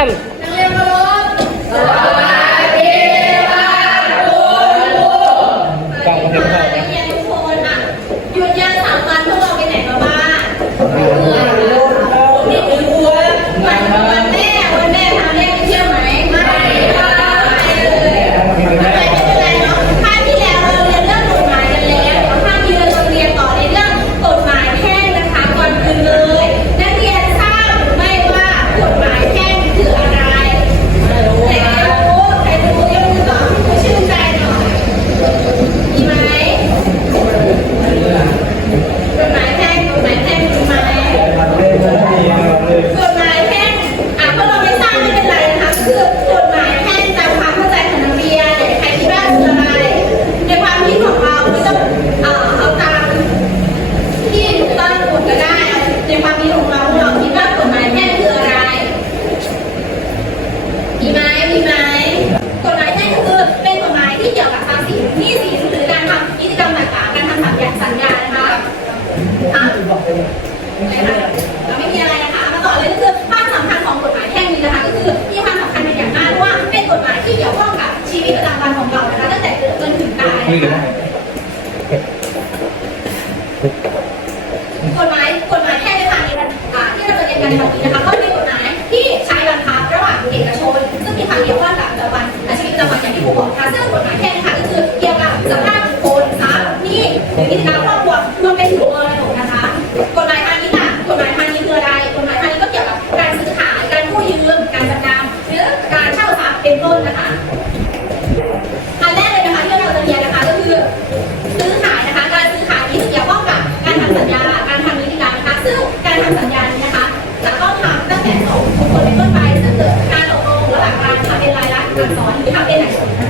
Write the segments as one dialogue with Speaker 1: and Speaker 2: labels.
Speaker 1: Gracias. Amen. ทำเป็นหน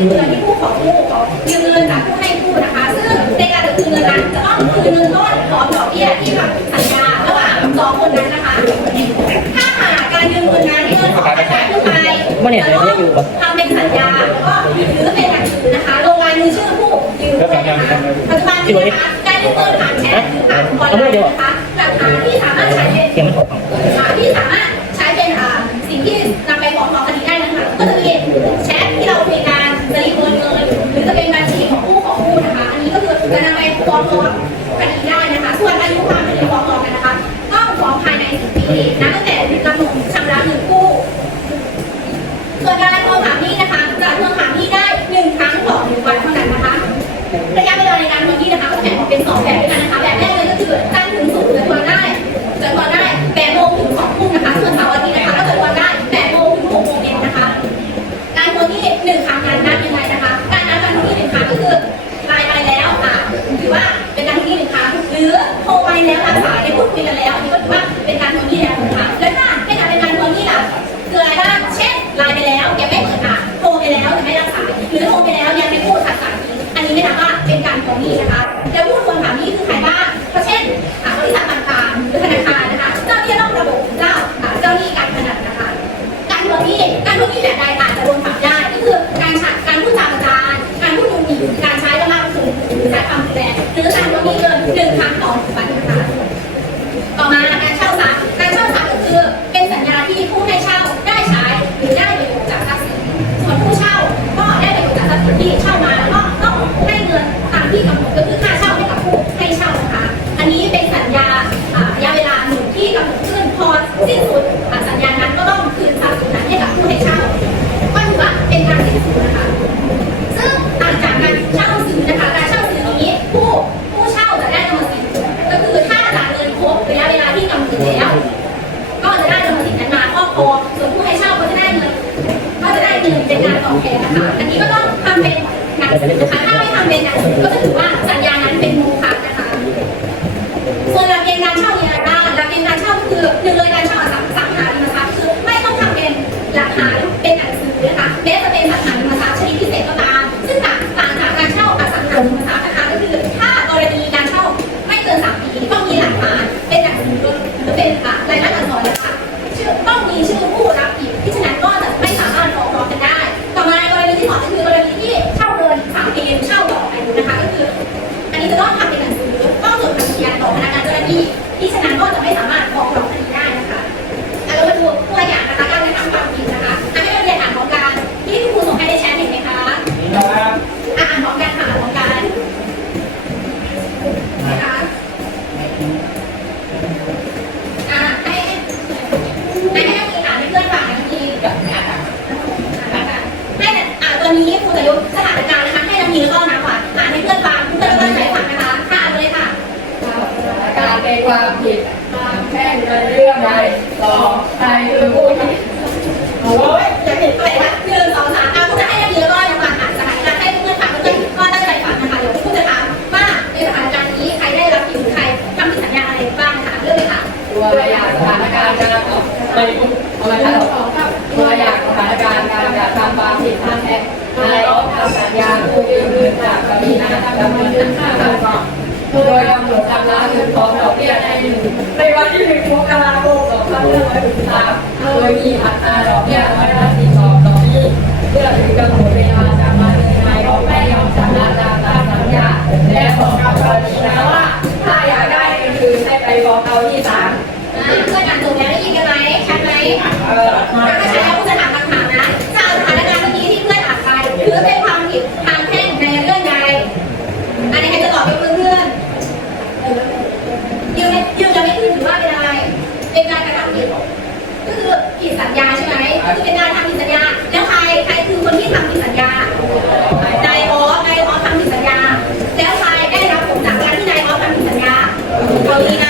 Speaker 1: คืนเงินที่ผู้ขอผู้ขอยืมเงินจากผู้ให้ผู้นะคะ ซึ่งในการคืนเงินนั้นจะต้องคืนเงินต้นพร้อมดอกเบี้ยที่ทำสัญญาระหว่างสองคนนั้นนะคะ ถ้าหากการยืมเงินนั้นเงินของกระจายขึ้นไปจะต้องทำเป็นสัญญาแล้วก็หรือเป็นการคืนนะคะโรงงานมีชื่อผู้ยืมด้วยนะคะปัจจุบันนี้นะคะได้ยืมเงินผ่านแชร์ผ่านบอลนะคะราคาที่สามารถใช้ได้ আমাদের แม่งเงินเรื่องใดสองใครคือผู้ที่โอ้ยอจะเห็นไปนะหนึ่งสองสามเอาคุณจะให้เยอะร้อยังมาหาสถานการณ์ให้เพื่อนฝามก็ตั้งใจฝา
Speaker 2: กนะ
Speaker 1: คะเดี๋ยวผู้จะถามว่าในสถานการณ์นี้ใครได้รับผิดใครทำผิดสัญญาอะไรบ้างนะคะเรื่องเลยค่ะ
Speaker 2: ตัวอย่างสถานการณ์การไม่เอาละค่ะตัวอย่างสถานการณ์การกระทำความผิดทางแพ่งนายออฟทำสัญญาคู่ยืมเงินจากกรณีหน้าทำดำเนินค่าต่าง โดยกำหนดจำละหนึ่งองดอกเบี้ยให้หนึ่งในวันที่หนึ่งมกราคมสองพันห้าร้อยหกสิบสามโดยมีอัตราดอกเบี้ยร้อยละสี่สองต่อที่เพื่อถึงกำหนดเวลาจะมาในนายของแม่ยอมจำละตามตามสัญญาและบอกกับกรณีนะว่า ถ้าอยากได้เงินคืนให้ไปบอกเราที่ศาล
Speaker 1: นะเพื่อนอ่านถูกแล้วได้ยินกันไหมชัดไหม ก็คือผิดสัญญาใช่ไหมคือเป็นการทำผิดสัญญา แล้วใครใครคือคนที่ทำผิดสัญญานายออสนายออสทำผิดสัญญา แล้วใครได้รับผลจากการที่นายออสทำผิดสัญญาเราดีนะ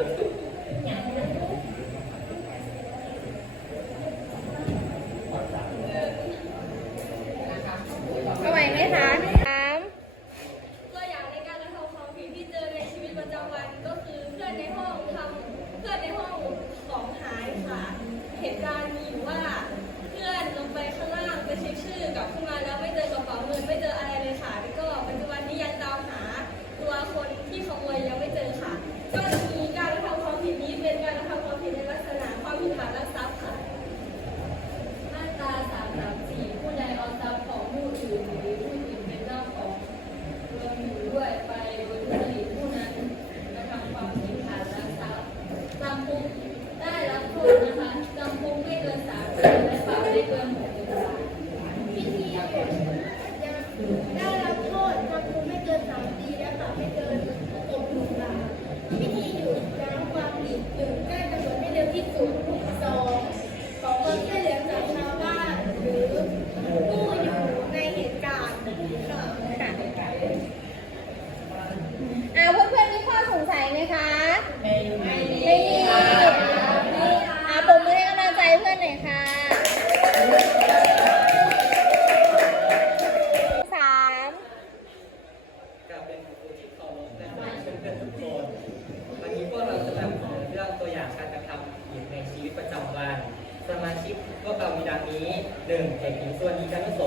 Speaker 3: Thank you. วก
Speaker 1: เรามีดังนี้
Speaker 3: 1. เด็กหญิงส่วัสดีกันทุสนส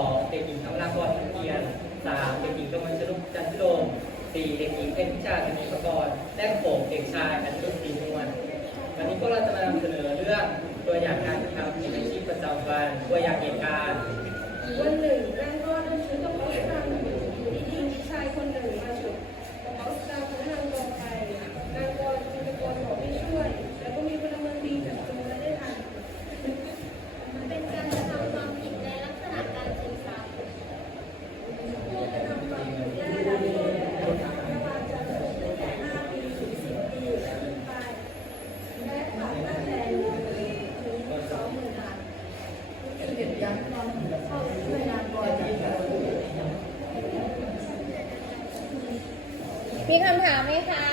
Speaker 3: องเด็กหญิงคำลากรทุเทียน 3. เด็กหญิงกมลชลุกจันทโรม 4. เด็กหญิงเพชรพิชาธนีประกรณ์และหกเด็กชายอัญชุศรีนวลวันนี้พวกเราจะนำเสนอเรื่องตัวอย่างการกระทำในชีวิตประจำวันตัวอย่างเหตุการณ์
Speaker 4: วันหนึ่งนางก็เดินถือกระเป๋าสตางค์อยู่อยู่ดีๆมีชายคนหนึ่งมาฉุดกระเป๋าสตางค์ของนางลงไปนางก็จึงตะโกนบอกให้ช่วย แล้วก็มีพลเมืองดีจับตัวและได้ทัน
Speaker 5: เป็นการกระทำความผิดในลักษณะการชิงทรัพย์
Speaker 4: ผู้กระทำความผิดได้รับโทษระหว่างจำคุกตั้งแต่5ปีถึง10ปีและขึ้นไปและปรับตั้งแต่1ปีถึง20,000บาท
Speaker 6: เห็นยัง
Speaker 4: เข้าช่วยนางก่อน
Speaker 1: มีคำถามไหมคะ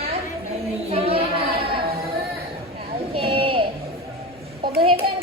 Speaker 3: ไม่มี
Speaker 1: ใช่ไหมคะโอเคปรบมือให้เพื่อน